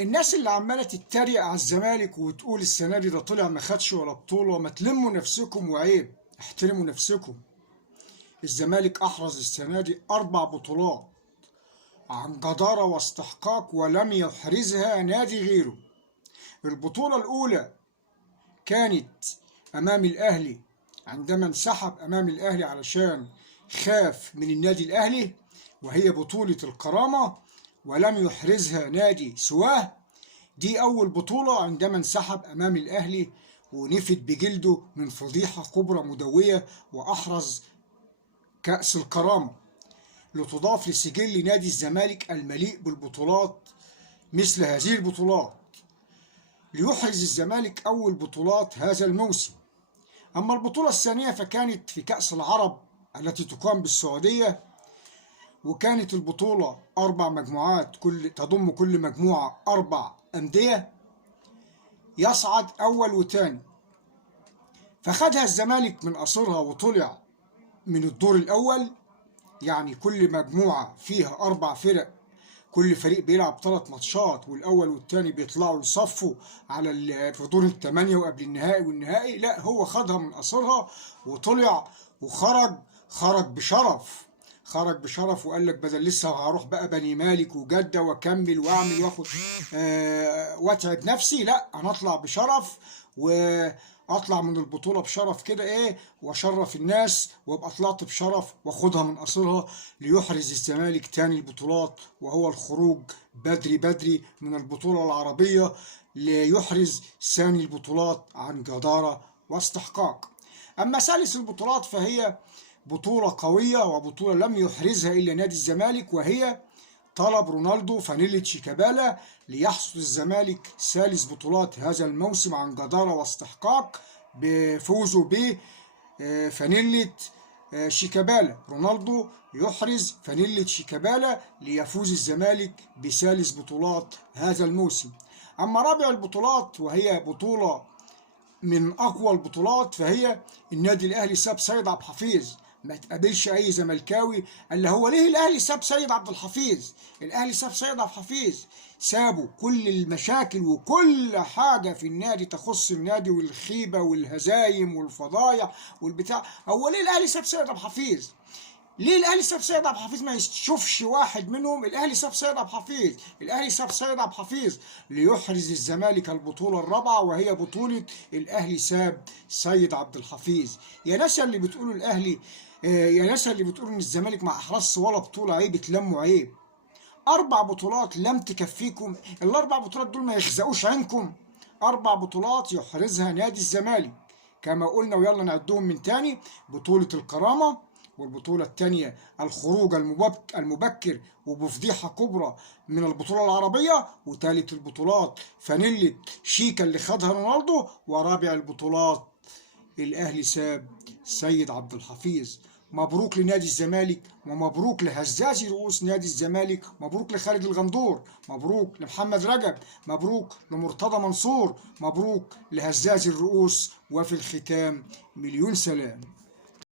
الناس اللي عماله تتريق على الزمالك وتقول السنه دي ده طلع ما خدش ولا بطوله، ما تلموا نفسكم وعيب، احترموا نفسكم. الزمالك احرز السنه دي 4 بطولات عن جداره واستحقاق، ولم يحرزها نادي غيره. البطوله الاولى كانت امام الاهلي، عندما انسحب امام الاهلي علشان خاف من النادي الاهلي، وهي بطوله الكرامه، ولم يحرزها نادي سواه. دي أول بطولة عندما انسحب أمام الأهلي ونفد بجلده من فضيحة كبرى مدوية، وأحرز كأس الكرامة لتضاف لسجل نادي الزمالك المليء بالبطولات مثل هذه البطولات، ليحرز الزمالك أول بطولات هذا الموسم. أما البطولة الثانية فكانت في كأس العرب التي تقام بالسعودية، وكانت البطولة 4 مجموعات، تضم كل مجموعة 4 أندية، يصعد أول وتاني. فخدها الزمالك من قصرها وطلع من الدور الأول، يعني كل مجموعة فيها 4 فرق، كل فريق بيلعب 3 ماتشات، والأول والتاني بيطلعوا يصفوا على في دور ال8 وقبل النهائي والنهائي. لا، هو خدها من قصرها وطلع خرج بشرف، وقال لك بدل لسه هروح بقى بني مالك وجدة واكمل واعمل واخد واتعب نفسي، لا انا اطلع بشرف، واطلع من البطولة بشرف كده واشرف الناس، وابقى طلعت بشرف واخدها من قصرها، ليحرز الزمالك تاني البطولات، وهو الخروج بدري من البطولة العربية، ليحرز ثاني البطولات عن جدارة واستحقاق. اما ثالث البطولات فهي بطولة قوية، وبطولة لم يحرزها إلا نادي الزمالك، وهي طلب رونالدو فانيلة شيكابالا، ليحصد الزمالك ثالث بطولات هذا الموسم عن جدارة واستحقاق بفوزه بفانيلة شيكابالا. رونالدو يحرز فانيلة شيكابالا ليفوز الزمالك بثالث بطولات هذا الموسم. أما رابع البطولات وهي بطولة من أقوى البطولات، فهي النادي الأهلي ساب سيد عبد الحفيظ. ما تقابلش أي زملكاوي قال له هو ليه الأهلي ساب سيد عبد الحفيظ؟ الأهلي ساب سيد عبد الحفيظ، سابوا كل المشاكل وكل حاجة في النادي تخص النادي، والخيبة والهزايم والفضايح والبتاع. هو ليه الأهلي ساب سيد عبد الحفيظ؟ ليه الاهلي ساب سيد عبد الحفيظ؟ ما يشوفش واحد منهم. الاهلي ساب سيد عبد الحفيظ، ليحرز الزمالك البطوله الرابعه، وهي بطوله الاهلي ساب سيد عبد الحفيظ. يا ناس اللي بتقولوا الاهلي، يا ناس اللي بتقولوا ان الزمالك ما احرزش ولا بطوله، عيب، اتلموا عيب. 4 بطولات لم تكفيكم، ال4 بطولات دول ما يخزقوش عنكم. 4 بطولات يحرزها نادي الزمالك كما قلنا، ويلا نعدهم من تاني: بطوله الكرامه، والبطولة الثانية الخروج المبكر وبفضيحة كبرى من البطولة العربية، وثالث البطولات فانيلة شيكا اللي خدها رونالدو، ورابع البطولات الأهلي ساب سيد عبد الحفيظ. مبروك لنادي الزمالك، ومبروك لهزازي رؤوس نادي الزمالك، مبروك لخالد الغندور، مبروك لمحمد رجب، مبروك لمرتضى منصور، مبروك لهزازي الرؤوس، وفي الختام مليون سلام.